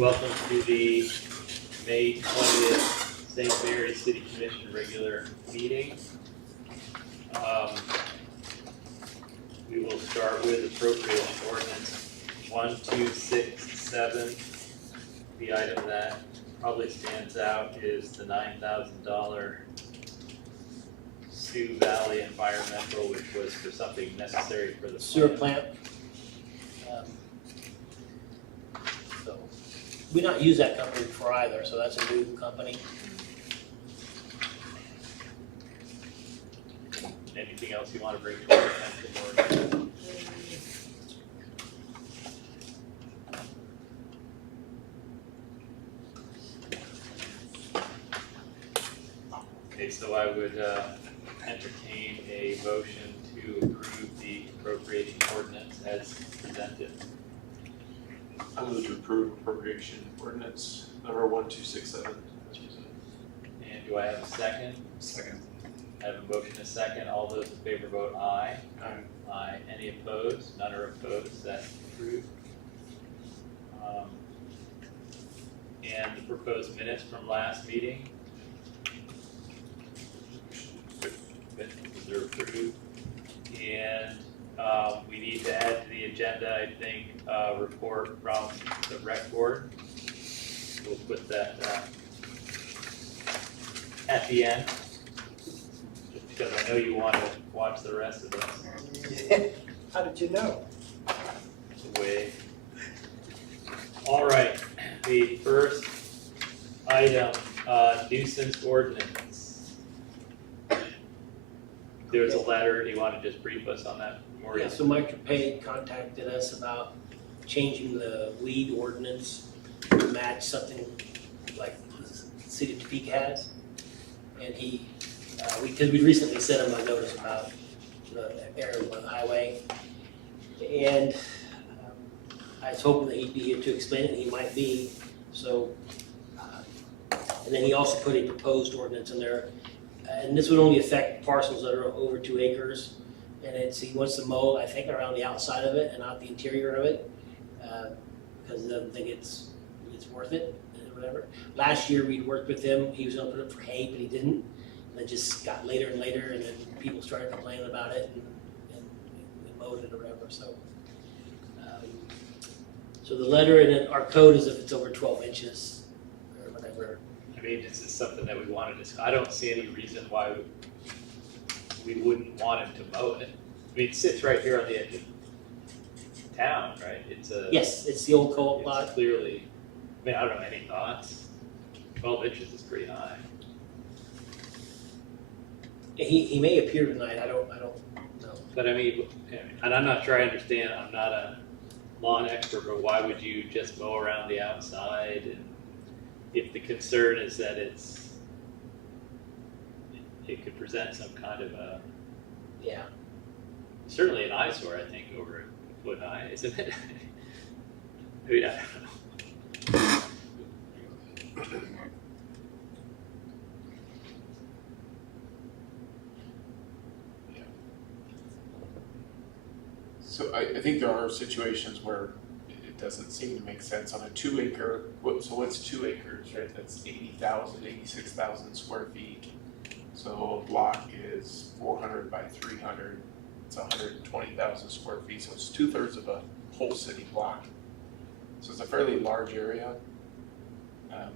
Welcome to the May 20th St. Mary's City Commission regular meeting. We will start with appropriation ordinance 1267. The item that probably stands out is the $9,000 Sioux Valley Environmental, which was for something necessary for the sewer plant. So, we not use that company before either, so that's a new company. Anything else you want to bring to our attention, or? Okay, so I would entertain a motion to approve the appropriation ordinance as presented. I move to approve appropriation ordinance number 1267. And do I have a second? Second. I have a motion and a second. All those in favor vote aye. Aye. Aye. Any opposed? None are opposed. That's approved. And the proposed minutes from last meeting. They're approved. And we need to add to the agenda, I think, a report from the rec board. We'll put that at the end, just because I know you want to watch the rest of this. How did you know? Way. All right, the first item, nuisance ordinance. There was a letter, do you want to just brief us on that, Maurice? Yeah, so Mike Pay contacted us about changing the weed ordinance to match something like the city of Topeka has. And he, because we recently sent him a notice about the area on the highway. And I was hoping that he'd be here to explain it, and he might be, so. And then he also put a proposed ordinance in there, and this would only affect parcels that are over 2 acres. And he wants to mow, I think, around the outside of it and not the interior of it, because he doesn't think it's worth it, or whatever. Last year, we'd worked with him, he was gonna put it for hay, but he didn't. And it just got later and later, and then people started complaining about it, and we mowed it or whatever, so. So the letter, and then our code is if it's over 12 inches, or whatever. I mean, this is something that we wanted to, I don't see any reason why we wouldn't want him to mow it. I mean, it sits right here on the edge of town, right? It's a. Yes, it's the old co-op It's lot. clearly, I mean, I don't know, any thoughts? 12 inches is pretty high. He may appear tonight, I don't know. But I mean, and I'm not sure I understand, I'm not a lawn expert, but why would you just mow around the outside? And if the concern is that it could present some kind of a, Yeah. certainly an eyesore, I think, over a foot high, isn't it? I mean, I don't know. So I think there are situations where it doesn't seem to make sense on a 2 acre, so what's 2 acres, right? That's 80,000, 86,000 square feet. So a block is 400 by 300, it's 120,000 square feet, so it's 2/3 of a whole city block. So it's a fairly large area. I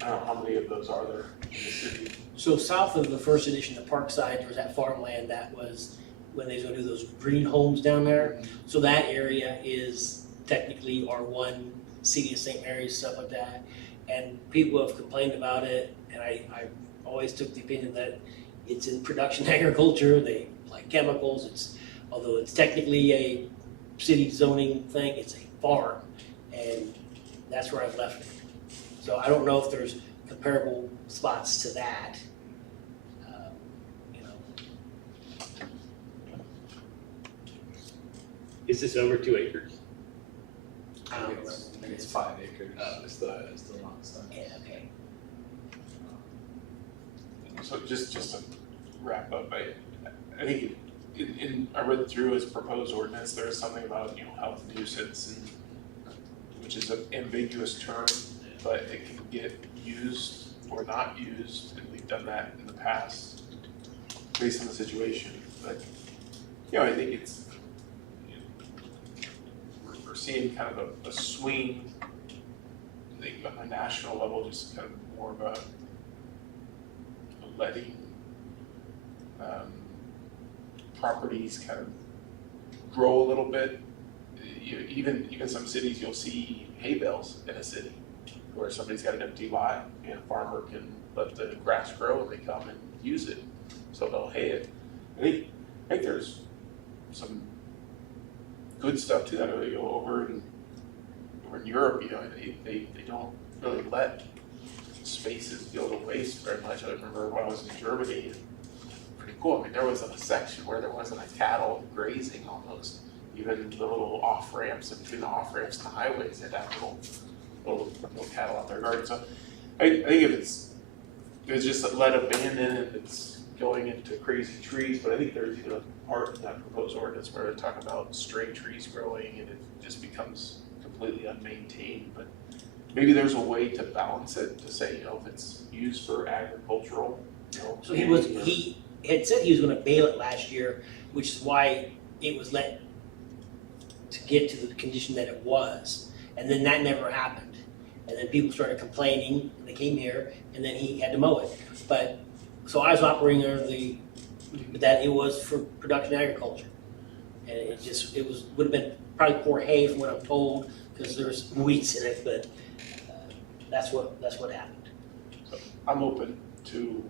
don't know how many of those are there in the city. So south of the first edition of Parkside, there was that farmland that was when they was gonna do those green homes down there. So that area is technically R1, City of St. Mary's, stuff like that. And people have complained about it, and I always took the opinion that it's in production agriculture, they like chemicals, although it's technically a city zoning thing, it's a farm, and that's where I've left it. So I don't know if there's comparable spots to that. You know, Is this over 2 acres? I don't remember. I think it's 5 acres. Is the lot size. Yeah, okay. So just to wrap up, I think I read through his proposed ordinance, there is something about, health nuisance and which is an ambiguous term, but it can get used or not used, and we've done that in the past based on the situation. But, I think it's, we're seeing kind of a swing, I think on a national level, just kind of more of a letting properties kind of grow a little bit. Even some cities, you'll see hay bales in a city where somebody's got an empty lot and a farmer can let the grass grow and they come and use it, so they'll hay it. I think there's some good stuff to that. Over in Europe, they don't really let spaces go to waste very much. I remember when I was in Germany, pretty cool. I mean, there wasn't a section where there wasn't a cattle grazing almost. Even the little off ramps, and between the off ramps and the highways, they'd have little cattle out their garden. So I think if it's just let abandoned and it's going into crazy trees, but I think there's even a part in that proposed ordinance where they talk about stray trees growing and it just becomes completely unmaintained. But maybe there's a way to balance it to say, if it's used for agricultural, So he had said he was gonna bail it last year, which is why it was let to get to the condition that it was. And then that never happened. And then people started complaining, and they came here, and then he had to mow it. But, so I was operating under that it was for production agriculture. And would have been probably poor hay from what I'm told, because there's weeds in it, but that's what happened. So I'm open to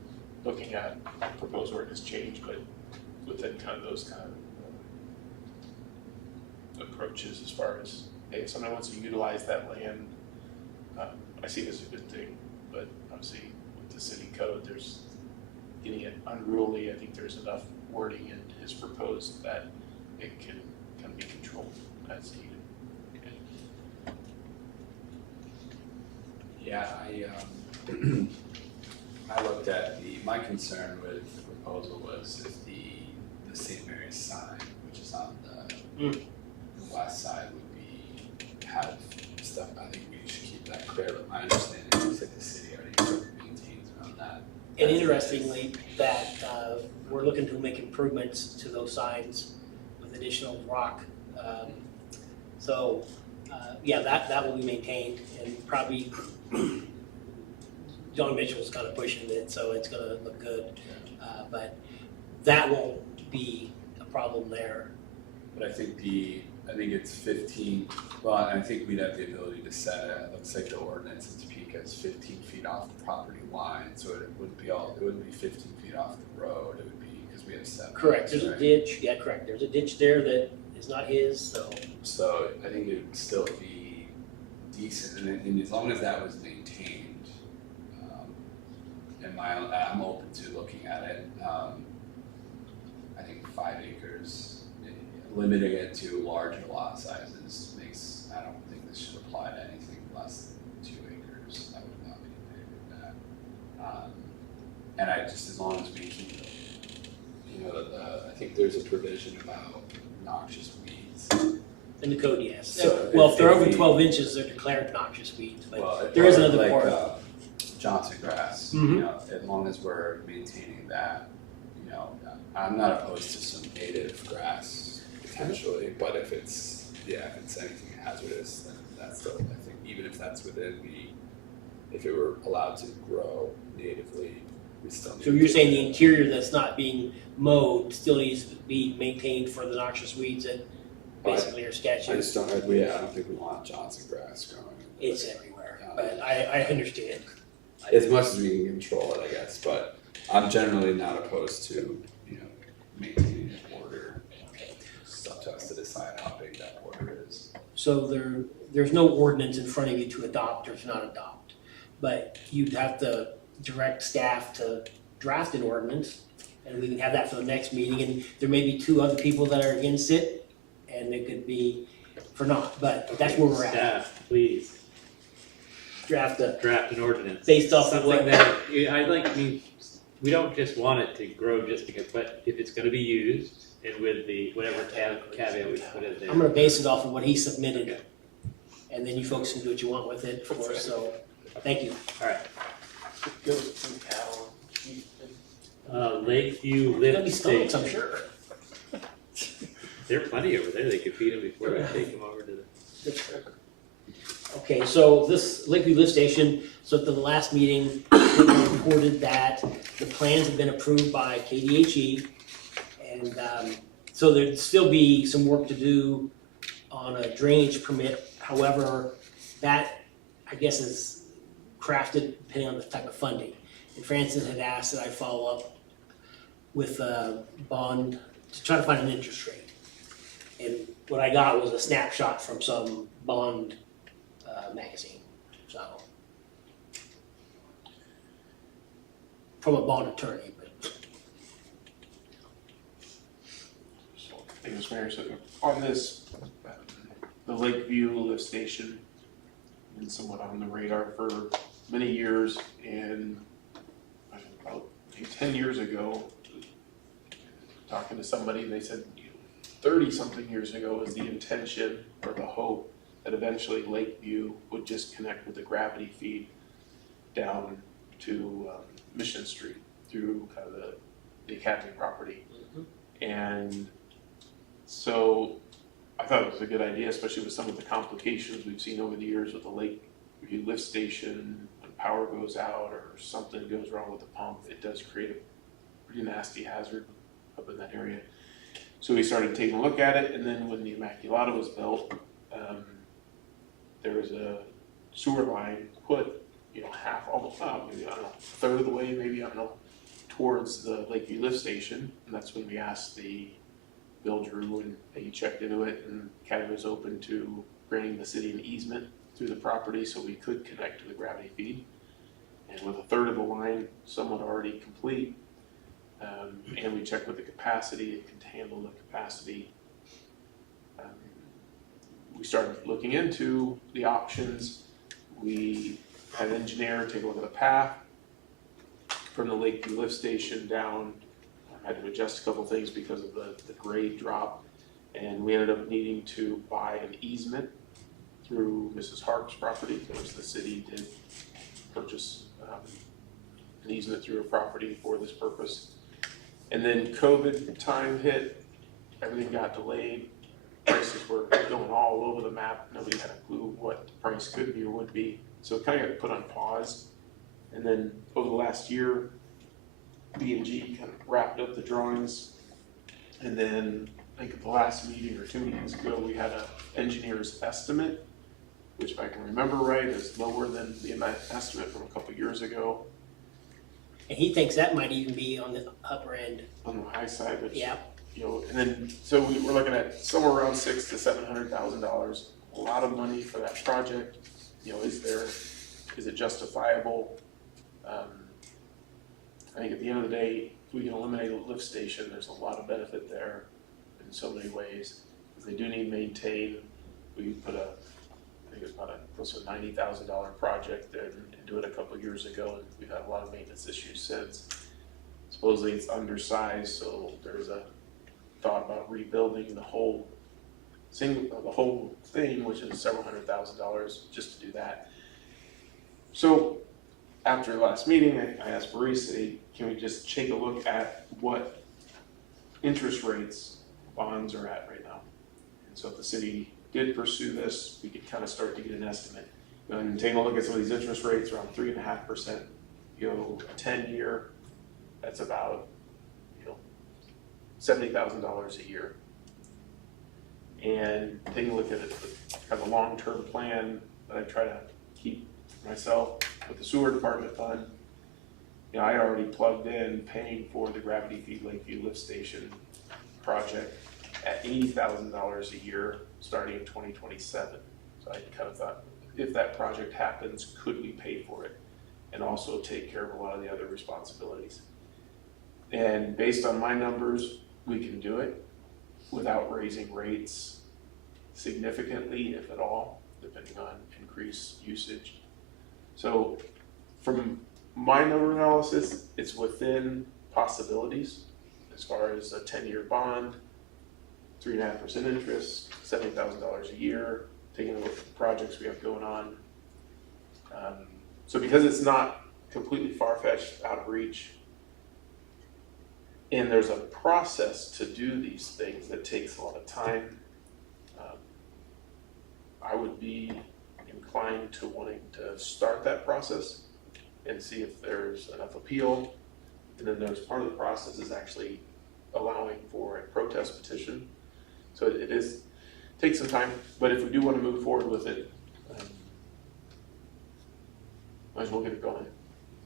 looking at proposed ordinance change, but within kind of those kind of approaches as far as, hey, if somebody wants to utilize that land, I see it as a good thing, but obviously with the city code, there's getting it unruly. I think there's enough wording in his proposed that it can be controlled as needed. Yeah, I looked at my concern with the proposal was if the St. Mary's sign, which is on the west side, would have stuff. I think we should keep that clear, but my understanding is that the city already sort of maintains around that. And interestingly, that we're looking to make improvements to those signs with additional rock. That will be maintained, and probably John Mitchell's kind of pushing it, so it's gonna look good. But that won't be a problem there. But I think it's 15, well, I think we'd have the ability to set it, it looks like the ordinance in Topeka is 15 feet off the property line, so it wouldn't be 15 feet off the road, it would be, because we have 7. Correct, there's a ditch, correct, there's a ditch there that is not his, so. So I think it would still be decent, and as long as that was maintained, I'm open to looking at it. I think 5 acres, limiting it to larger lot sizes I don't think this should apply to anything less than 2 acres. I would not be in favor of that. And as long as we keep, I think there's a provision about noxious weeds. In the code, yes. So Well, if they're if over we- 12 inches, they're declared noxious weeds, Well, but there is another like, part. Johnson grass, Mhm. as long as we're maintaining that, I'm not opposed to some native grass potentially, but if it's anything hazardous, then that's I think even if that's within if it were allowed to grow natively, we still need So you're saying the interior that's not being mowed still needs to be maintained for the noxious weeds that basically are I sketchy? just don't, I don't think we want Johnson grass growing. It's everywhere, but I understand. As much as we can control it, I guess, but I'm generally not opposed to, maintaining a border. It's up to us to decide how big that border is. So there's no ordinance in front of you to adopt or to not adopt, but you'd have to direct staff to draft an ordinance, and we can have that for the next meeting, and there may be 2 other people that are against it, and it could be for not, but that's where we're at. Staff, please, Draft draft an ordinance. based off of what. Something that, we don't just want it to grow just because, but if it's gonna be used, and with the, whatever caveat we put in there. I'm gonna base it off of what he submitted. Okay. and then you folks can do what you want with it, of course, so, thank you. Go to cattle. Lakeview There's gonna be Lift stomachs, I'm Station. sure. There are plenty over there, they could feed them before we take them over to the. Okay, so this Lakeview Lift Station, so at the last meeting, they reported that the plans have been approved by KDHE. And so there'd still be some work to do on a drainage permit. However, that, I guess, is crafted depending on the type of funding. And Francis had asked that I follow up with a bond to try to find an interest rate. And what I got was a snapshot from some bond magazine, so. From a bond attorney, but. So, thank you, Mr. Mayor. So on this, the Lakeview lift station, been somewhat on the radar for many years, and about 10 years ago, talking to somebody, they said 30-something years ago was the intention or the hope that eventually Lakeview would just connect with the gravity feed down to Mission Street through kind of the Academy property. And so I thought it was a good idea, especially with some of the complications we've seen over the years with the Lakeview lift station. When power goes out or something goes wrong with the pump, it does create a pretty nasty hazard up in that area. So we started taking a look at it, and then when the Immaculata was built, there was a sewer line put, half, almost, maybe, I don't know, a third of the way, maybe, I don't know, towards the Lakeview lift station. And that's when we asked Bill Drew, and he checked into it, and Academy was open to granting the city an easement through the property so we could connect to the gravity feed. And with a third of the line somewhat already complete, and we checked with the capacity, it could handle the capacity. We started looking into the options. We had an engineer take a look at the path from the Lakeview lift station down. I had to adjust a couple things because of the grade drop, and we ended up needing to buy an easement through Mrs. Hark's property, which the city did purchase an easement through her property for this purpose. And then COVID time hit, everything got delayed. Prices were going all over the map. Nobody had a clue what the price could be or would be. So it kind of got put on pause. And then over the last year, B&G kind of wrapped up the drawings. And then I think at the last meeting or 2 meetings ago, we had an engineer's estimate, which if I can remember right, is lower than the estimate from a couple years ago. And he thinks that might even be on the upper end. On the high side, which, Yeah. And then, so we're looking at somewhere around $600,000 to $700,000, a lot of money for that project. Is it justifiable? I think at the end of the day, if we can eliminate a lift station, there's a lot of benefit there in so many ways. If they do need maintained, we put I think it's about close to a $90,000 project there and do it a couple of years ago, and we've had a lot of maintenance issues since. Supposedly it's undersized, so there's a thought about rebuilding the whole thing, which is several $100,000 just to do that. So after the last meeting, I asked Maurice, can we just take a look at what interest rates bonds are at right now? And so if the city did pursue this, we could kind of start to get an estimate. And taking a look at some of these interest rates, around 3.5%, a 10-year, that's about $70,000 a year. And taking a look at it, kind of a long-term plan that I try to keep myself with the sewer department fund. I already plugged in paying for the gravity feed Lakeview lift station project at $80,000 a year starting in 2027. So I kind of thought, if that project happens, could we pay for it and also take care of a lot of the other responsibilities? And based on my numbers, we can do it without raising rates significantly, if at all, depending on increased usage. So from my number analysis, it's within possibilities as far as a 10-year bond, 3.5% interest, $70,000 a year, taking a look at the projects we have going on. So because it's not completely far-fetched, out of reach, and there's a process to do these things that takes a lot of time, I would be inclined to wanting to start that process and see if there's enough appeal. And then there's part of the process is actually allowing for a protest petition. So it takes some time, but if we do want to move forward with it, might as well get it going.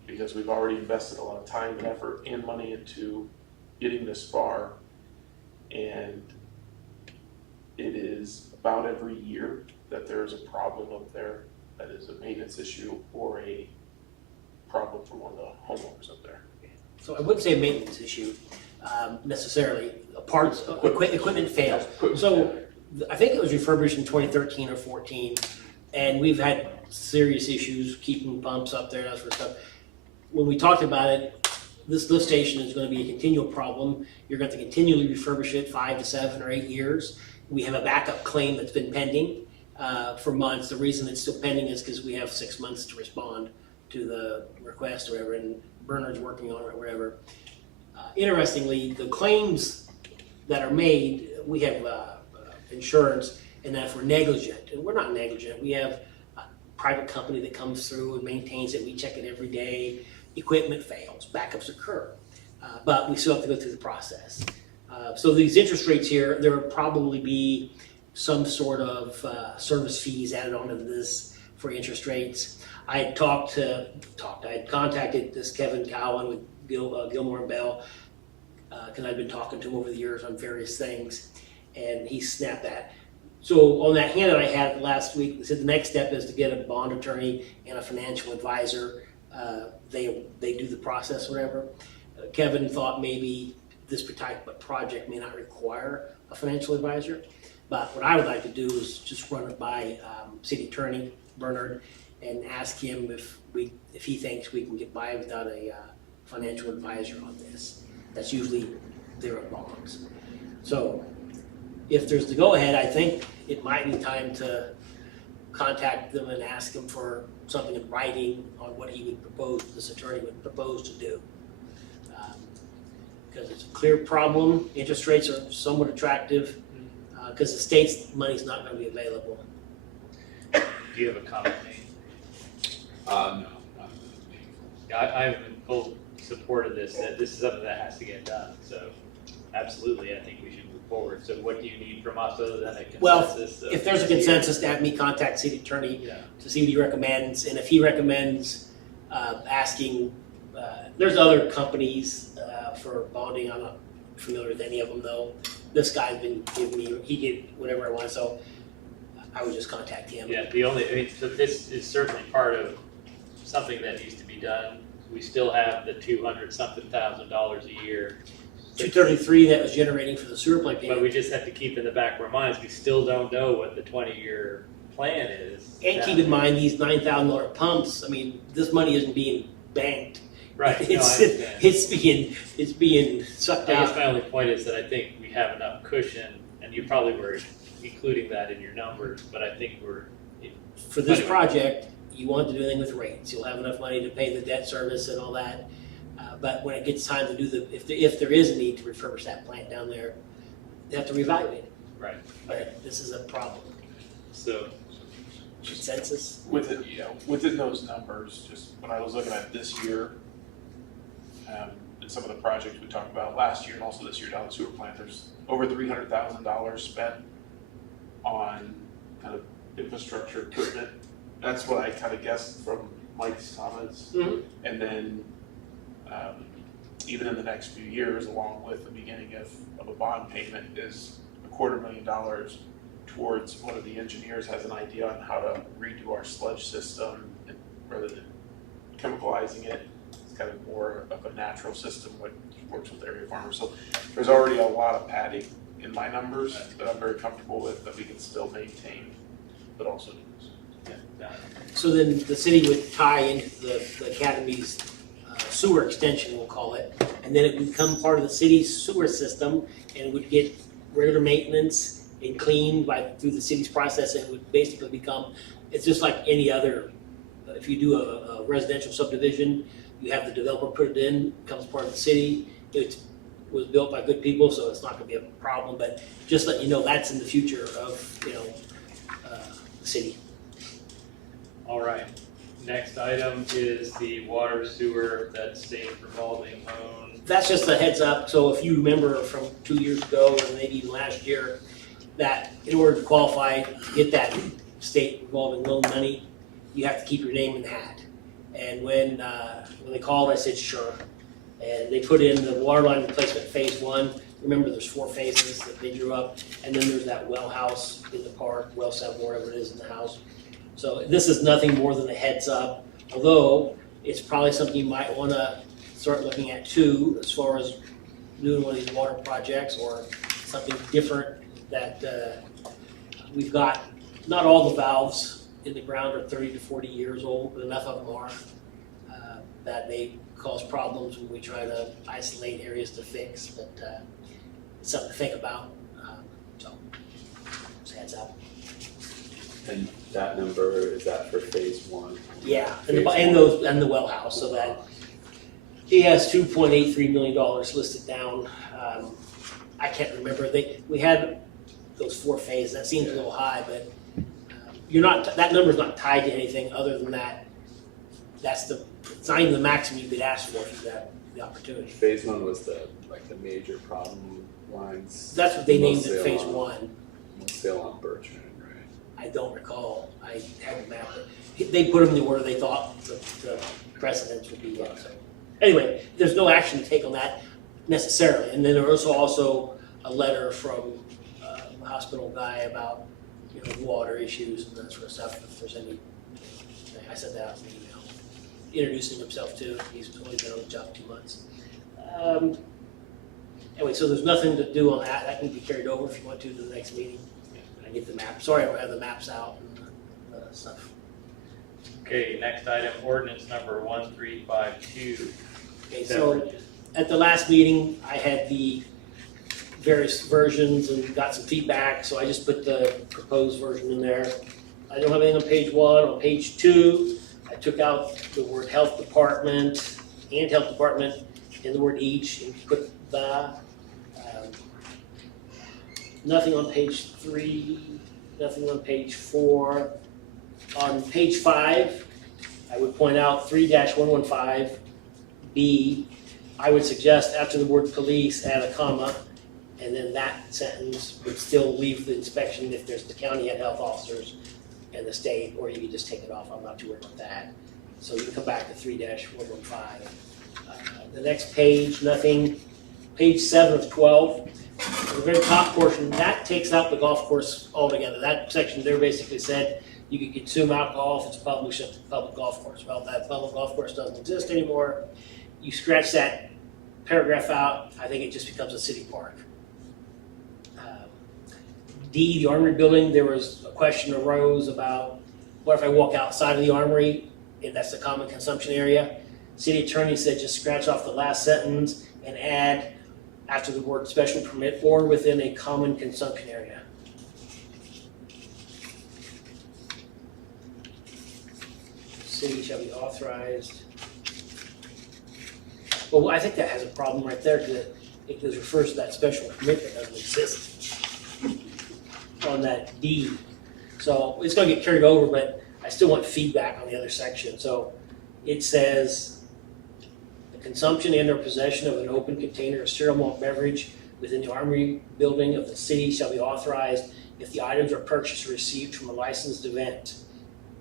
Because we've already invested a lot of time and effort and money into getting this far. And it is about every year that there is a problem up there that is a maintenance issue or a problem for one of the homeowners up there. So I wouldn't say a maintenance issue necessarily. Parts, equipment fails. So I think it was refurbished in 2013 or 14, and we've had serious issues keeping pumps up there and that sort of stuff. When we talked about it, this lift station is going to be a continual problem. You're going to continually refurbish it 5 to 7 or 8 years. We have a backup claim that's been pending for months. The reason it's still pending is because we have 6 months to respond to the request or whatever, and Bernard's working on it or whatever. Interestingly, the claims that are made, we have insurance, and that if we're negligent, and we're not negligent, we have a private company that comes through and maintains it. We check it every day. Equipment fails, backups occur, but we still have to go through the process. So these interest rates here, there will probably be some sort of service fees added onto this for interest rates. I had I had contacted this Kevin Cowan with Gilmore and Bell, because I've been talking to him over the years on various things, and he snapped that. So on that hand that I had last week, they said the next step is to get a bond attorney and a financial advisor. They do the process, whatever. Kevin thought maybe this type of project may not require a financial advisor, but what I would like to do is just run it by City Attorney Bernard and ask him if he thinks we can get by without a financial advisor on this. That's usually their bonds. So if there's the go-ahead, I think it might be time to contact them and ask them for something in writing on what he would propose, this attorney would propose to do. Because it's a clear problem. Interest rates are somewhat attractive because the state's money's not going to be available. Do you have a comment, Nate? No, not Yeah, I'm in full support of this, that this is something that has to get done, so absolutely, I think we should move forward. So what do you need from us other than a consensus? Well, if there's a consensus, to have me contact City Attorney Yeah, to see what he recommends, and if he recommends asking, there's other companies for bonding. I'm not familiar with any of them though. This guy's been giving me, he did whatever I want, so I would just contact him. yeah, so this is certainly part of something that needs to be done. We still have the $200-something thousand a year. 233 that was generating for the sewer plant But payment. we just have to keep in the back of our minds, we still don't know what the 20-year plan is. And keep in mind, these $9,000 pumps, I mean, this money isn't being banked. Right, no, I It's, understand. it's being sucked I guess out. my only point is that I think we have enough cushion, and you probably were including that in your numbers, but I think we're. For this Anyway. project, you want to do anything with rates. You'll have enough money to pay the debt service and all that. But when it gets time to do if there is a need to refurbish that plant down there, they have to reevaluate it. Right. But this is a problem. So, Consensus? Within those numbers, just when I was looking at this year, and some of the projects we talked about last year and also this year down the sewer plant, there's over $300,000 spent on kind of infrastructure equipment. That's what I kind of guessed from Mike's comments. Mhm. And then even in the next few years, along with the beginning of a bond payment, is $250,000 towards one of the engineers has an idea on how to redo our sludge system, and rather than chemicalizing it, it's kind of more of a natural system which works with area farmers. So there's already a lot of padding in my numbers that I'm very comfortable with, that we can still maintain, but also do this. yeah, So then the city would tie into the academy's sewer extension, we'll call it, and then it would become part of the city's sewer system and would get regular maintenance and cleaned through the city's process, it would basically become, it's just like any other, if you do a residential subdivision, you have the developer put it in, becomes part of the city. It was built by good people, so it's not gonna be a problem, but just let you know, that's in the future of, the city. All right, next item is the water sewer, that state revolving loan. That's just a heads up, so if you remember from 2 years ago, or maybe even last year, that in order to qualify, to get that state revolving loan money, you have to keep your name in the hat. And when they called, I said, sure. And they put in the water line replacement phase 1. Remember, there's 4 phases that they drew up, and then there's that well house in the park, well 7, whatever it is in the house. So this is nothing more than a heads up, although it's probably something you might wanna start looking at too, as far as doing one of these water projects or something different that we've got. Not all the valves in the ground are 30 to 40 years old, but enough of them are that they cause problems when we try to isolate areas to fix, but it's something to think about. So, just heads up. And that number, is that for phase 1? Yeah, and the well house, so that he has $2.83 million listed down. I can't remember, we had those 4 phases, that seems a little high, but that number's not tied to anything other than that. It's not even the maximum you could ask for if you got the opportunity. Phase 1 was the major problem lines. That's what they named Mostly it, phase along- 1. Mostly along Bertrand, right? I don't recall, I haven't mapped it. They put them in the order they thought the precedence would be, so. Anyway, there's no action to take on that necessarily. And then there was also a letter from the hospital guy about, water issues and that sort of stuff, if there's any. I sent that out in an email, introducing himself too. He's only been on the job 2 months. Anyway, so there's nothing to do on that. That can be carried over if you want to the next meeting. I get the map. Sorry, I don't have the maps out and stuff. Okay, next item, ordinance number 1352. Okay, so at the last meeting, I had the various versions and got some feedback, so I just put the proposed version in there. I don't have anything on page 1. On page 2, I took out the word health department and health department and the word each and put the. Nothing on page 3, nothing on page 4. On page 5, I would point out 3-115B. I would suggest after the word police, add a comma, and then that sentence would still leave the inspection if there's the county head health officers and the state, or you could just take it off. I'm not too worried about that. So you can come back to 3-115. The next page, nothing. Page 7 of 12. The very top portion, that takes out the golf course altogether. That section there basically said you could consume alcohol if it's published at the public golf course. Well, that public golf course doesn't exist anymore. You scratch that paragraph out, I think it just becomes a city park. D, the Armory building, there was a question arose about what if I walk outside of the Armory and that's the common consumption area? City attorney said just scratch off the last sentence and add after the word special permit or within a common consumption area. City shall be authorized. Well, I think that has a problem right there because it refers to that special permit that doesn't exist on that D. So it's going to get carried over, but I still want feedback on the other section. So it says the consumption and or possession of an open container of cereal malt beverage within the Armory building of the city shall be authorized if the items are purchased or received from a licensed event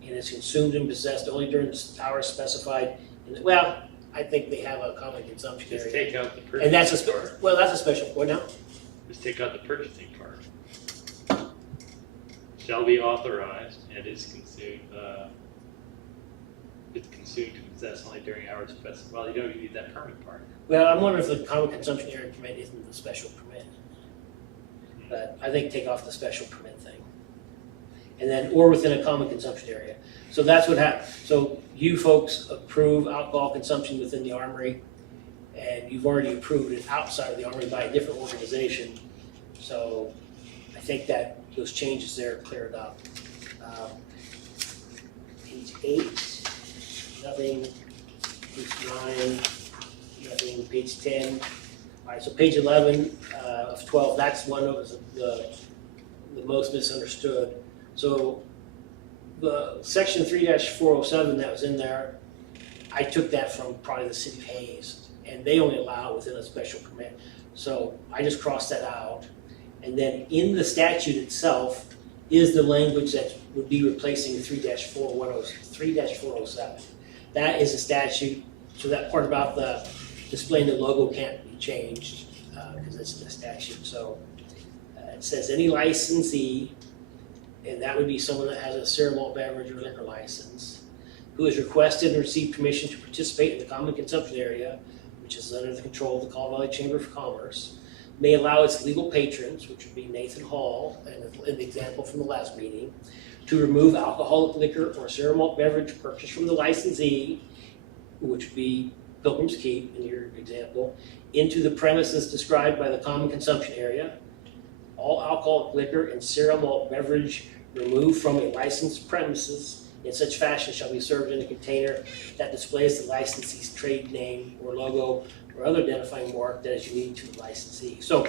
and is consumed and possessed only during the hours specified in the, well, I think they have a common consumption Just area. take out the purchasing And that's a, part. well, that's a special, what now? Just take out the purchasing part. Shall be authorized and is consumed, it's consumed to possess only during hours specified. Well, you don't even need that permit part. Well, I'm wondering if the common consumption area permit isn't the special permit. But I think take off the special permit thing. And then, or within a common consumption area. So that's what happened. So you folks approve alcohol consumption within the Armory, and you've already approved it outside of the Armory by a different organization. So I think that those changes there are cleared up. Page 8, nothing. Page 9, nothing. Page 10. All right, so page 11 of 12, that's one that was the most misunderstood. So the section 3-407 that was in there, I took that from probably the city of Hayes, and they only allow it within a special permit. So I just crossed that out. And then in the statute itself is the language that would be replacing 3-407. That is a statute, so that part about the displaying the logo can't be changed, because it's in the statute. So it says any licensee, and that would be someone that has a cereal malt beverage or liquor license, who has requested and received permission to participate in the common consumption area, which is under the control of the Call Valley Chamber of Commerce, may allow its legal patrons, which would be Nathan Hall, and an example from the last meeting, to remove alcoholic liquor or cereal malt beverage purchased from the licensee, which would be Pilgrim's Keep in your example, into the premises described by the common consumption area. All alcoholic liquor and cereal malt beverage removed from a licensed premises in such fashion shall be served in a container that displays the licensee's trade name or logo or other identifying mark that is unique to the licensee. So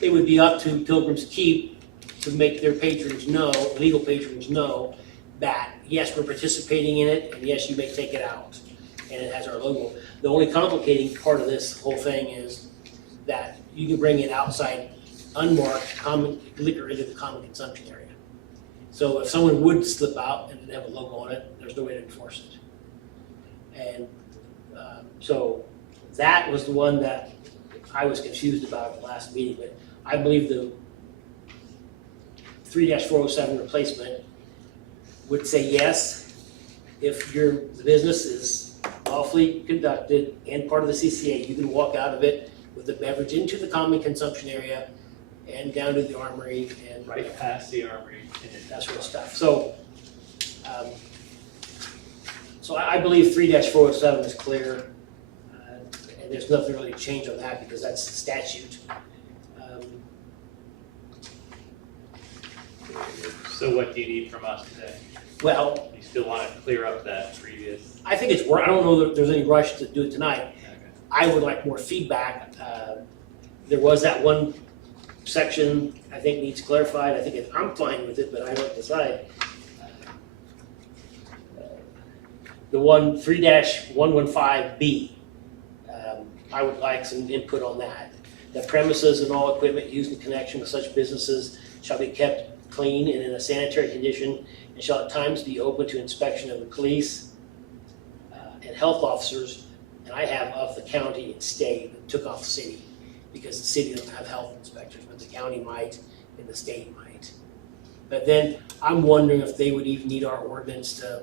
it would be up to Pilgrim's Keep to make their patrons know, legal patrons know, that yes, we're participating in it, and yes, you may take it out. And it has our logo. The only complicating part of this whole thing is that you can bring in outside unmarked common liquor into the common consumption area. So if someone would slip out and didn't have a logo on it, there's no way to enforce it. And so that was the one that I was confused about at the last meeting, but I believe the 3-407 replacement would say yes, if your business is lawfully conducted and part of the CCA, you can walk out of it with the beverage into the common consumption area and down to the armory and Right past the armory and that sort of stuff. So, so I believe 3-407 is clear, and there's nothing really to change on that because that's the statute. So what do you need from us today? Well, You still want to clear up that previous? I think it's, I don't know that there's any rush to do it tonight. Okay. I would like more feedback. There was that one section I think needs clarified. I think I'm fine with it, but I don't decide. The one 3-115B, I would like some input on that. The premises and all equipment used in connection with such businesses shall be kept clean and in a sanitary condition and shall at times be open to inspection of the police and health officers, and I have of the county and state, and took off the city, because the city doesn't have health inspectors, but the county might and the state might. But then I'm wondering if they would even need our ordinance to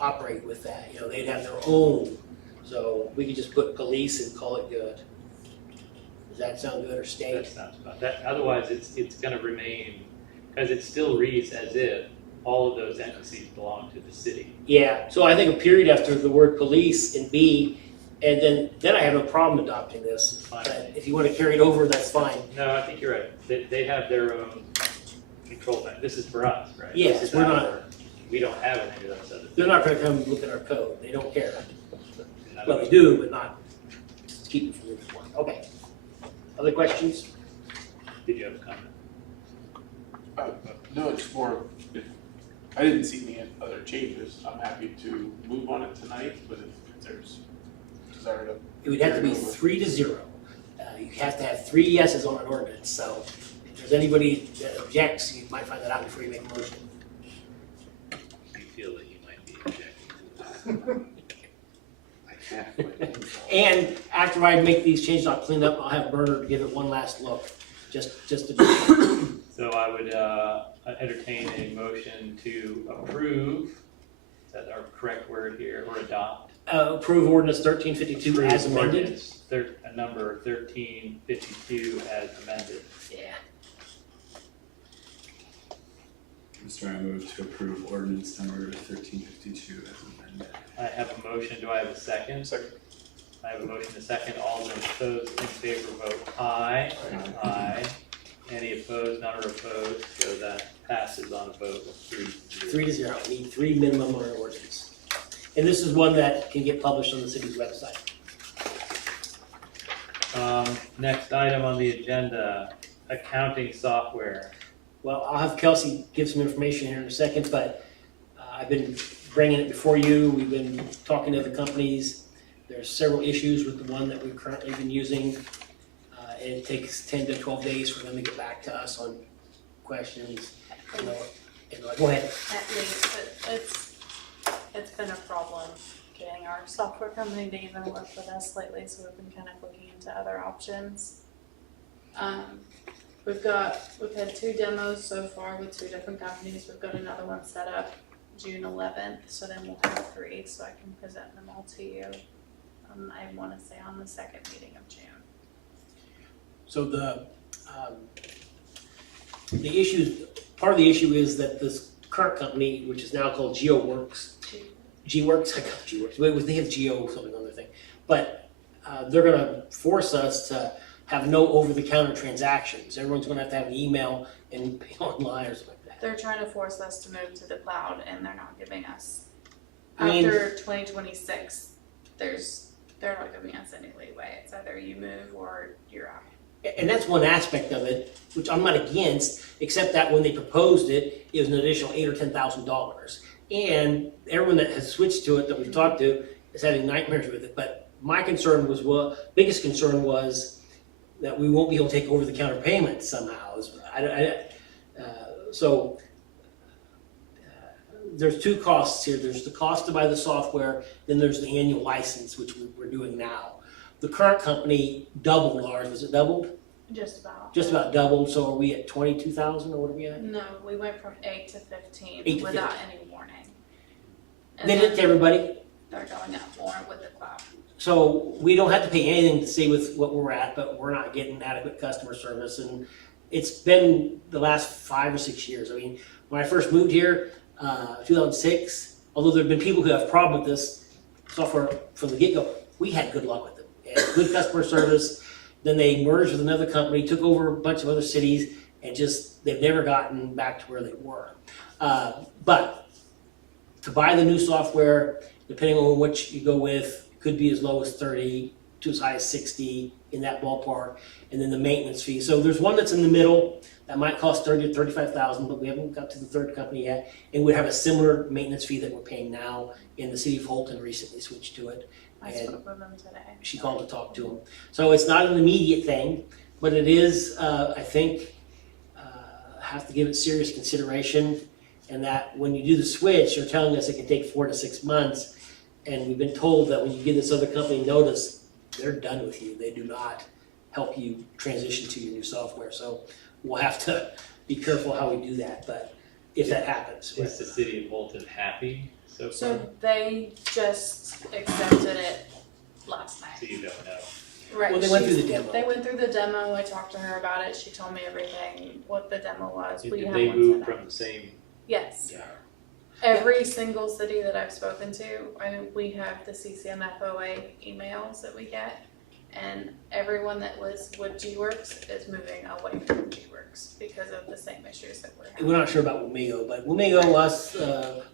operate with that. You know, they'd have their own, so we could just put police and call it good. Does that sound good, or state? That sounds about that. Otherwise, it's going to remain, because it still reads as if all of those entities belong to the city. Yeah, so I think a period after the word police in B, and then I have no problem adopting this. Fine. But if you want to carry it over, that's fine. No, I think you're right. They have their own control. This is for us, right? Yes, This is we're not- our- We don't have any of those other. They're not going to come look at our code. They don't care. things. Well, they do, but not keep it from moving forward. Okay. Other questions? Did you have a comment? No, it's more, if, I didn't see any other changes, I'm happy to move on it tonight, but if there's desire to. It would have to be 3-0. You have to have 3 yeses on an ordinance, so if there's anybody that objects, you might find that out before you make a motion. You feel that you might be objecting I can't. quit. And after I make these changes, I'll clean up, I'll have Bernard give it one last look, just to be sure. to it. So I would entertain a motion to approve, is that our correct word here, or adopt? Approve ordinance 1352 as Approve amended. ordinance number 1352 as amended. Yeah. Mr. I move to approve ordinance number 1352 as amended. I have a motion, do I have a second? Second. I have a motion, a second, all those in favor vote aye. Aye. Aye. Any opposed, none are opposed, so that passes on a vote of 3-0. 3-0, need 3 minimum on an ordinance. And this is one that can get published on the city's website. Next item on the agenda, accounting software. Well, I'll have Kelsey give some information here in a second, but I've been bringing it before you. We've been talking to the companies. There's several issues with the one that we've currently been using. And it takes 10 to 12 days for them to get back to us on questions. You know, go ahead. At least, it's been a problem getting our software company to even work with us lately, so we've been kind of looking into other options. We've had 2 demos so far with 2 different companies. We've got another one set up June 11th, so then we'll have 3, so I can present them all to you. I want to say on the 2nd meeting of June. So the issue, part of the issue is that this current company, which is now called GeoWorks, G-Works, I got G-Works, they have Geo something on their thing, but they're gonna force us to have no over-the-counter transactions. Everyone's gonna have to have an email and pay online or something like that. They're trying to force us to move to the cloud, and they're not giving us. I mean- After 2026, they're not giving us any leeway. It's either you move or you're out. And that's one aspect of it, which I'm not against, except that when they proposed it, it was an additional $8,000 or $10,000. And everyone that has switched to it that we've talked to is having nightmares with it. But my concern was, biggest concern was that we won't be able to take over the counter payments somehow. There's 2 costs here. There's the cost to buy the software, then there's the annual license, which we're doing now. The current company doubled ours. Was it doubled? Just about. Just about doubled. So are we at 22,000 or what are we at? No, we went from 8 to 15 8 to without 15. any warning. And They did it to then everybody. they're going up more with the cloud. So we don't have to pay anything to stay with what we're at, but we're not getting adequate customer service. And it's been the last 5 or 6 years. I mean, when I first moved here, 2006, although there have been people who have problem with this software from the get-go, we had good luck with them. And good customer service. Then they merged with another company, took over a bunch of other cities, and they've never gotten back to where they were. But to buy the new software, depending on which you go with, could be as low as 30 to as high as 60 in that ballpark, and then the maintenance fee. So there's one that's in the middle that might cost 30 to 35,000, but we haven't got to the third company yet, and would have a similar maintenance fee that we're paying now. In the city of Holton recently switched to it. I And spoke with them today. she called to talk to him. So it's not an immediate thing, but it is, I think, have to give it serious consideration. And that when you do the switch, they're telling us it can take 4 to 6 months. And we've been told that when you give this other company notice, they're done with you. They do not help you transition to your new software. So we'll have to be careful how we do that, but if that happens. Is the city of Holton happy so far? So they just accepted it last So night. you don't know. Right. Well, they went she's- through the demo. They went through the demo. I talked to her about it. She told me everything, what the demo was. We Did have they one move set up. from the same? Yes. Yeah. Every single city that I've spoken to, we have the CCMFOA emails that we get, and everyone that was with GWorks is moving away from GWorks because of the same issues that we're having. We're not sure about Wamego, but Wamego, us,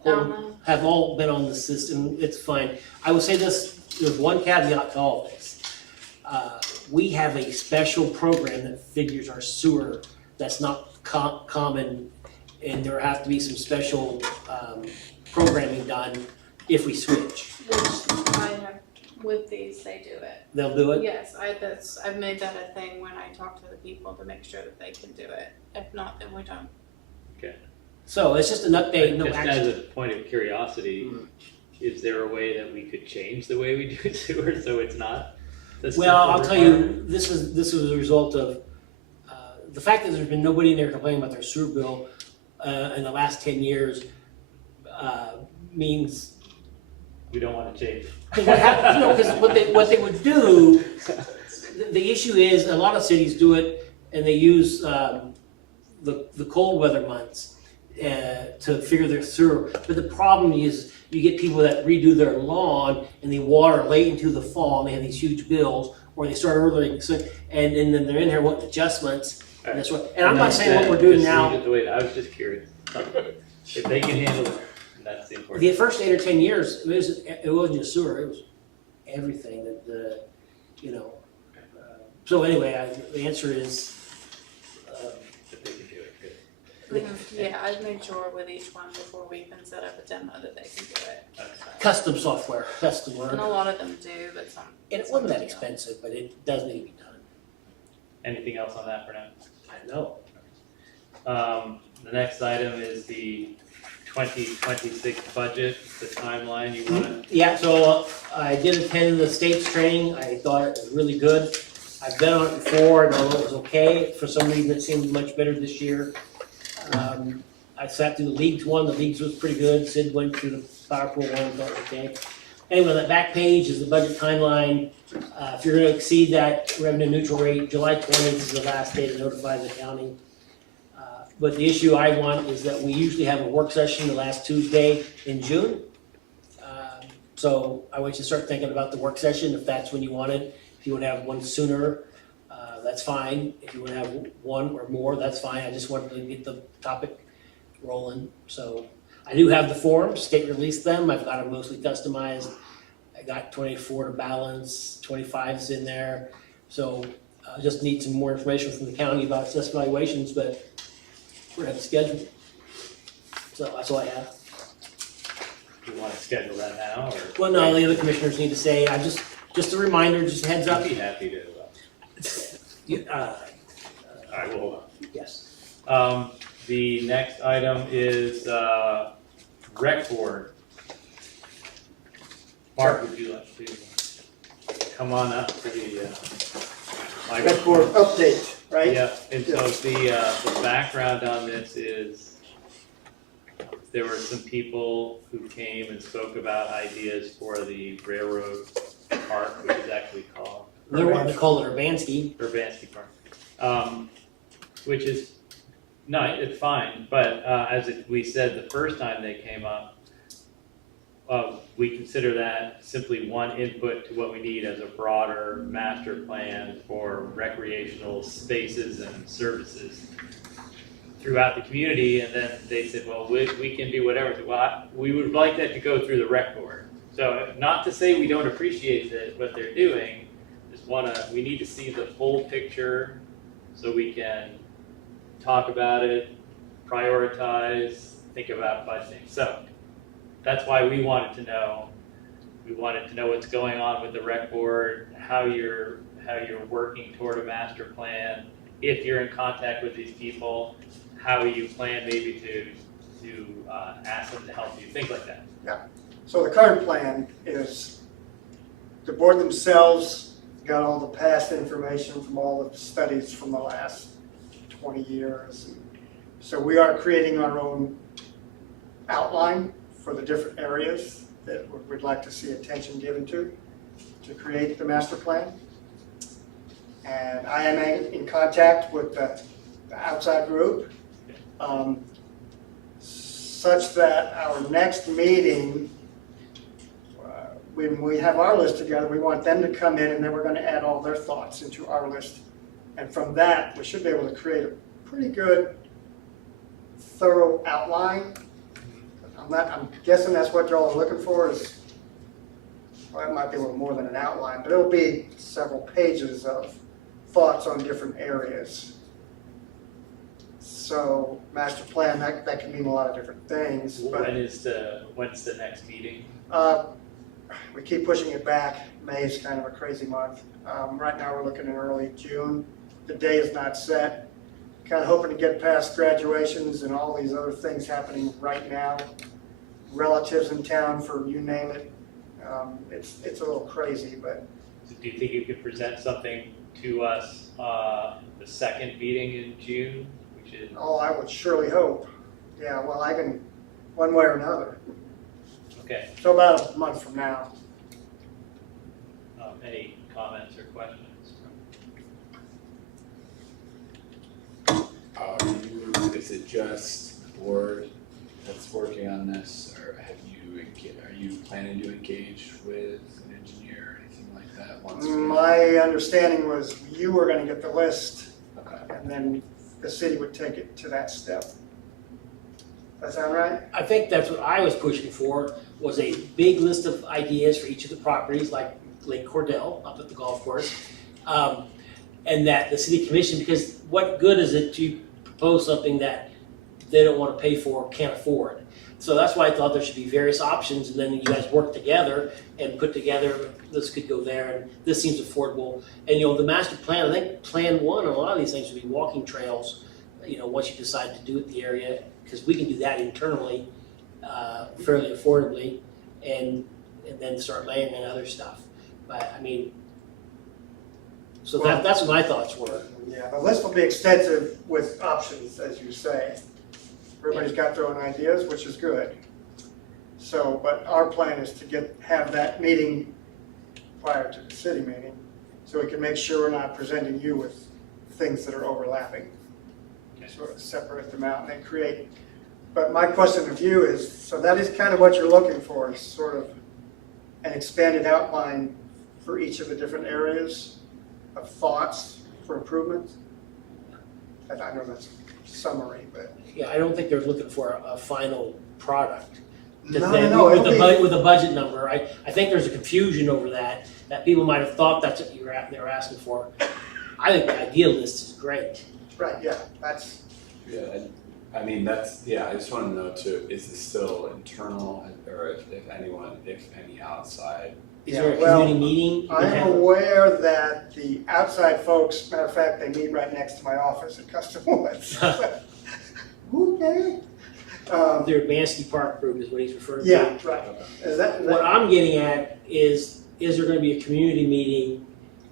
Holton, have all been on the system. It's fine. I will say this, there's one caveat to all of this. We have a special program that figures our sewer that's not common, and there have to be some special programming done if we switch. Which I have, with these, they do it. They'll do it? Yes, I've made that a thing when I talk to the people to make sure that they can do it. If not, then we don't. So it's just an update, no Just as action. a point of curiosity, is there a way that we could change the way we do sewer so it's not the Well, simple I'll tell you, requirement? this is a result of the fact that there's been nobody in there complaining about their sewer bill in the last 10 years means We don't wanna change. because what they would do, the issue is a lot of cities do it and they use the cold weather months to figure their sewer. But the problem is you get people that redo their lawn and they water late into the fall and they have these huge bills, or they start early, and then they're in here wanting adjustments, And that's what, and I'm not saying what we're doing Just leave now, it the way, I was just curious. If they can handle it, that's the important. the first 8 or 10 years, it wasn't just sewer, it was everything that, you know. So anyway, the answer is, If they can do it, good. Yeah, I've made sure with each one before we even set up a demo that they can do it. custom software, custom And work. a lot of them do, but some. And it wasn't that some don't. expensive, but it does need to be done. Anything else on that for now? I know. The next item is the 2026 budget, the timeline you wanna, Yeah, so I did attend the state's training, I thought it was really good. I've been on it before, and although it was okay, for some reason it seemed much better this year. I sat through the leagues one, the leagues was pretty good, Sid went through the power pool one, thought it was okay. Anyway, that back page is the budget timeline. If you're gonna exceed that revenue neutral rate, July 20th is the last day to notify the county. But the issue I want is that we usually have a work session the last Tuesday in June. So I want you to start thinking about the work session, if that's when you want it. If you want to have one sooner, that's fine. If you want to have one or more, that's fine. I just wanted to get the topic rolling. So I do have the forms, state released them. I've got them mostly customized. I got 24 to balance, 25's in there. So I just need some more information from the county about assessed valuations, but we're at the schedule. So that's all I have. you wanna schedule that now, or? Well, no, the other commissioners need to say, just a reminder, just a heads up. I'd be happy to, alright, we'll hold Yes. on. The next item is, rec board. Mark, would you like to come on up to the, Red microphone? board update, right? Yeah, and so the background on this is there were some people who came and spoke about ideas for the railroad park, which is actually called They're wanting to call it Urbanski. Urbanski Park. Which is nice, it's fine, but we said the first time they came up, we consider that simply one input to what we need as a broader master plan for recreational spaces and services throughout the community, and then they said, well, we can do whatever. Well, we would like that to go through the rec board. So not to say we don't appreciate what they're doing, just we need to see the full picture so we can talk about it, prioritize, think about budgeting. So that's why we wanted to know what's going on with the rec board, how you're working toward a master plan, if you're in contact with these people, how you plan maybe to ask them to help you, things like that. So the current plan is the board themselves got all the past information from all the studies from the last 20 years. So we are creating our own outline for the different areas that we'd like to see attention given to create the master plan. And I am in contact with the outside group, such that our next meeting, when we have our list together, we want them to come in and then we're going to add all their thoughts into our list. And from that, we should be able to create a pretty good, thorough outline. I'm guessing that's what y'all are looking for is, well, it might be a little more than an outline, but it'll be several pages of thoughts on different areas. So master plan, that can mean a lot of different things, but When's the next meeting? we keep pushing it back. May is kind of a crazy month. Right now, we're looking in early June. The day is not set. Kind of hoping to get past graduations and all these other things happening right now. Relatives in town for you name it. It's a little crazy, but So do you think you could present something to us, the second meeting in June, which is, I would surely hope. Yeah, well, I can, one way or another. okay, So about a month from now. any comments or questions? Is it just the board that's working on this, or are you planning to engage with an engineer or anything like that once we? My understanding was you were gonna get the list, Okay. and then the city would take it to that step. Does that sound right? I think that's what I was pushing for, was a big list of ideas for each of the properties, like Lake Cordell up at the golf course. And that the city commission, because what good is it to propose something that they don't want to pay for, can't afford? So that's why I thought there should be various options, and then you guys work together and put together, this could go there, and this seems affordable. And, the master plan, I think plan one, on a lot of these things would be walking trails, once you decide to do it in the area, because we can do that internally, fairly affordably, and then start laying in other stuff. But, so that's what my thoughts were. Yeah, the list will be extensive with options, as you say. Everybody's got their own ideas, which is good. So, but our plan is to have that meeting prior to the city meeting, so we can make sure we're not presenting you with things that are overlapping. Sort of separate them out and then create. But my question of you is, so that is kind of what you're looking for, is sort of an expanded outline for each of the different areas of thoughts for improvement? And I know that's summary, but. Yeah, I don't think they're looking for a final product. No, With a budget number, I think there's a confusion over that people might have thought that's what they were asking for. I think the idea list is great. Right, yeah, that's, Yeah, I just wanna know too, is this still internal, or if any outside? Is there a Yeah, well, community meeting? You can I'm have- aware that the outside folks, matter of fact, they meet right next to my office at Custom Woods. Okay. Their Mansky Park group is what he's referring to. Yeah, right. Is that? What I'm getting at is there gonna be a community meeting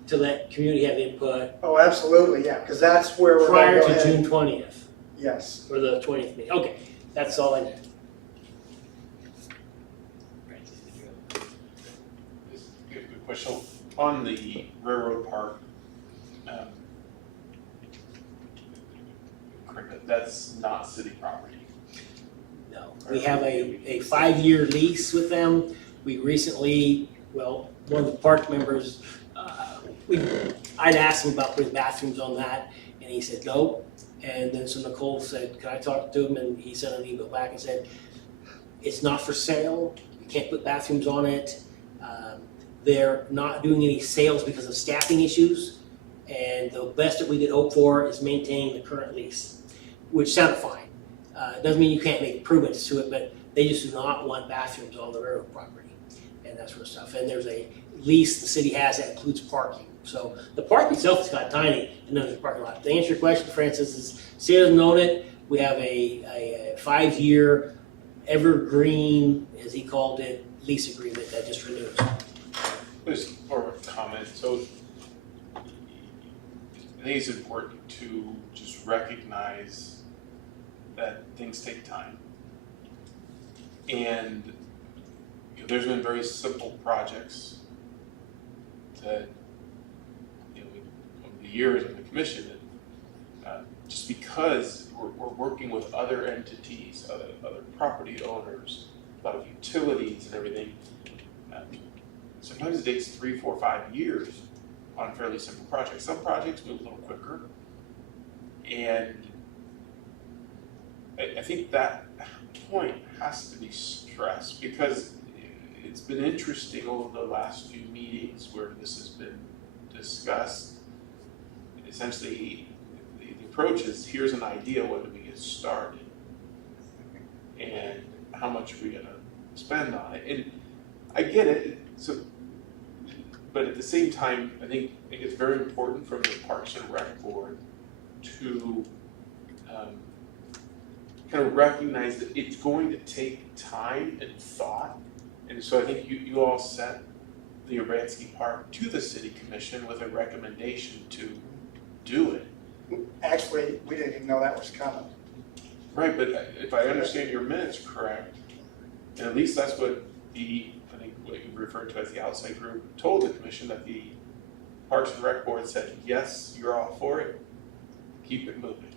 to let community have input Oh, absolutely, yeah, because that's where we're gonna prior go to ahead. June 20th, Yes. or the 20th meeting? Okay, that's all I need. Just a good question. On the railroad park, that's not city property. No, we have a 5-year lease with them. We recently, one of the park members, I'd asked him about putting bathrooms on that, and he said no. And then so Nicole said, can I talk to him? And he sent an email back and said, it's not for sale, you can't put bathrooms on it. They're not doing any sales because of staffing issues, and the best that we could hope for is maintaining the current lease, which sounded fine. It doesn't mean you can't make improvements to it, but they just do not want bathrooms on the railroad property and that sort of stuff. And there's a lease the city has that includes parking. So the park itself is kind of tiny, and then there's a parking lot. To answer your question, Francis, is city doesn't own it. We have a 5-year evergreen, as he called it, lease agreement that just renews. Just more of a comment, so I think it's important to just recognize that things take time. And there's been very simple projects that, over the years in the commission, just because we're working with other entities, other property owners, a lot of utilities and everything, sometimes it takes 3, 4, 5 years on fairly simple projects. Some projects move a little quicker. And I think that point has to be stressed, because it's been interesting over the last few meetings where this has been discussed. Essentially, the approach is, here's an idea, when do we get started? And how much are we gonna spend on it? And I get it, but at the same time, I think it's very important from the Parks and Rec Board to kind of recognize that it's going to take time and thought. And so I think you all sent the Urbanski Park to the City Commission with a recommendation to do it. Actually, we didn't even know that was coming. Right, but if I understand your minutes correct, and at least that's what what you referred to as the outside group told the commission, that the Parks and Rec Board said, yes, you're all for it, keep it moving.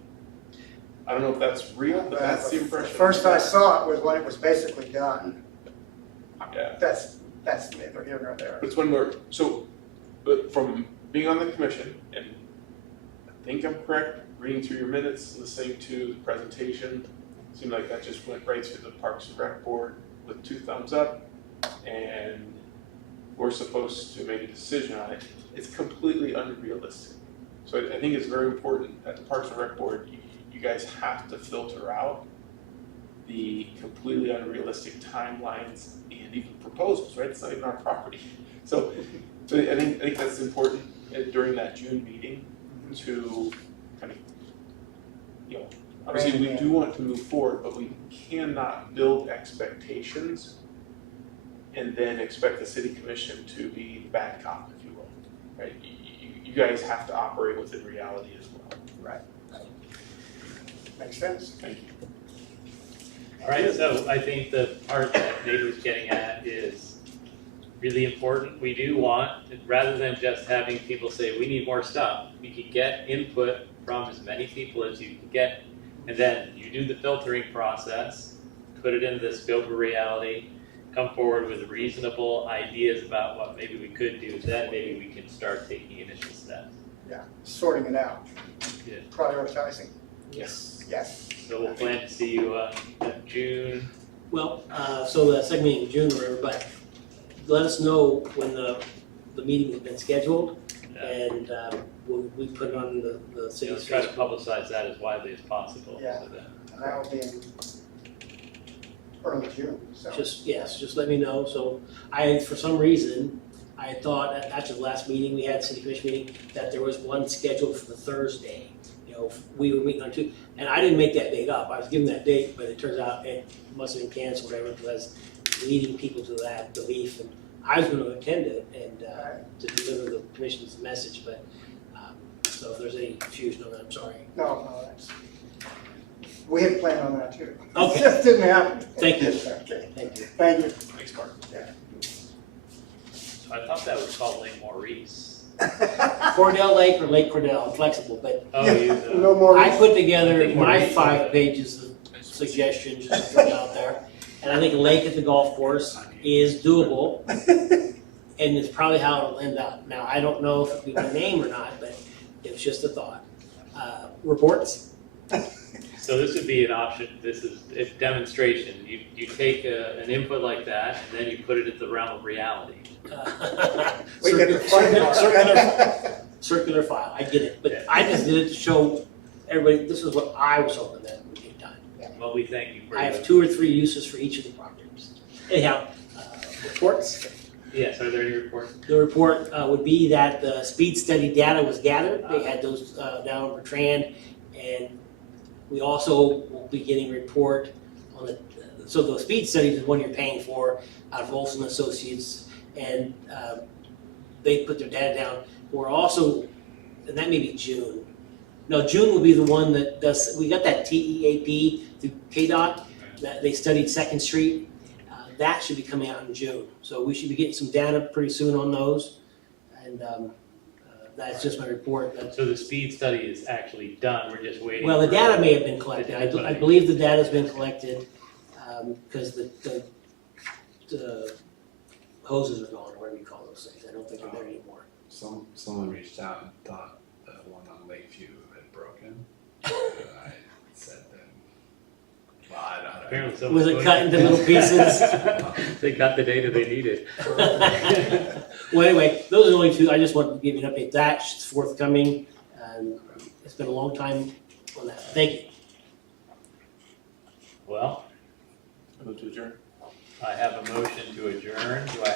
I don't know if that's real, but that's the impression. The first I saw it was when it was basically done. Yeah, That's neither here nor there. but it's when but from being on the commission, and I think I'm correct, reading through your minutes, listening to the presentation, seemed like that just went right through the Parks and Rec board with 2 thumbs up, and we're supposed to make a decision on it. It's completely unrealistic. So I think it's very important at the Parks and Rec board, you guys have to filter out the completely unrealistic timelines and even proposals, right? It's not even our property. So I think that's important during that June meeting to kind of, you know, obviously we do want to move forward, but we cannot build expectations and then expect the city commission to be the bad cop, if you will, right? You guys have to operate within reality as well. Right. Makes sense. Thank you. All right, so I think the part that Nate was getting at is really important. We do want, rather than just having people say, we need more stuff, we can get input from as many people as you can get, and then you do the filtering process, put it in this scope of reality, come forward with reasonable ideas about what maybe we could do, then maybe we can start taking initial steps. Yeah, sorting it out. Yeah. Prioritizing, Yes. yes. So we'll plan to see you June. Well, so the second meeting in June or whatever, but let us know when the meeting has been scheduled, and we put it on the You know, city's try to Facebook. publicize that as widely as possible. Yeah. So that, And that will be in early June, so. Just let me know. So for some reason, I thought after the last meeting, we had city commission meeting, that there was one scheduled for the Thursday. You know, we were meeting on Tuesday, and I didn't make that date up. I was given that date, but it turns out it must have been canceled or whatever, because leading people to that belief, and I was gonna attend it and to deliver the commission's message, but so if there's any confusion on that, I'm sorry. No, that's, we had planned on that too. Okay. It just didn't happen. Thank you. Okay, Thank you. thank you. Thanks, Mark. so I thought that was called Lake Maurice. Cordell Lake or Lake Cordell, I'm flexible, but Oh, you, No more. I put I together think my Maurice- 5 pages of suggestions just to put out there. And I think a lake at the golf course is doable, and it's probably how it'll end up. Now, I don't know if it'll be my name or not, but it was just a thought. Reports? So this would be an option, this is a demonstration. You take an input like that, and then you put it in the realm of reality. We get the fun part. Circular file, I get it, but Yeah. I just did it to show everybody, this is what I was hoping that would get done. Well, we thank you for I have your- 2 or 3 uses for each of the properties. Anyhow, reports? Yes, are there any reports? The report would be that the speed study data was gathered. They had those down in Bertrand. And we also will be getting a report on the, so the speed study is the one you're paying for out of Olson Associates. And they put their data down. We're also, and that may be June. No, June will be the one that does, we got that TEAP through KDOT, that they studied Second Street. That should be coming out in June. So we should be getting some data pretty soon on those. And that's just my report. So the speed study is actually done, we're just waiting. Well, the for- data may have been collected. I believe the data's been collected because the hoses are gone, or whatever you call those things. I don't think they're there anymore. Someone reached out and thought the one on Lakeview had broken. And I said that, well, I don't know. Apparently someone's Was it going- cut into little pieces? They got the data they needed. Well, anyway, those are the only 2. I just wanted to give you an update. That's forthcoming. And it's been a long time on that. Thank you. Well, Move to adjourn. I have a motion to adjourn, do I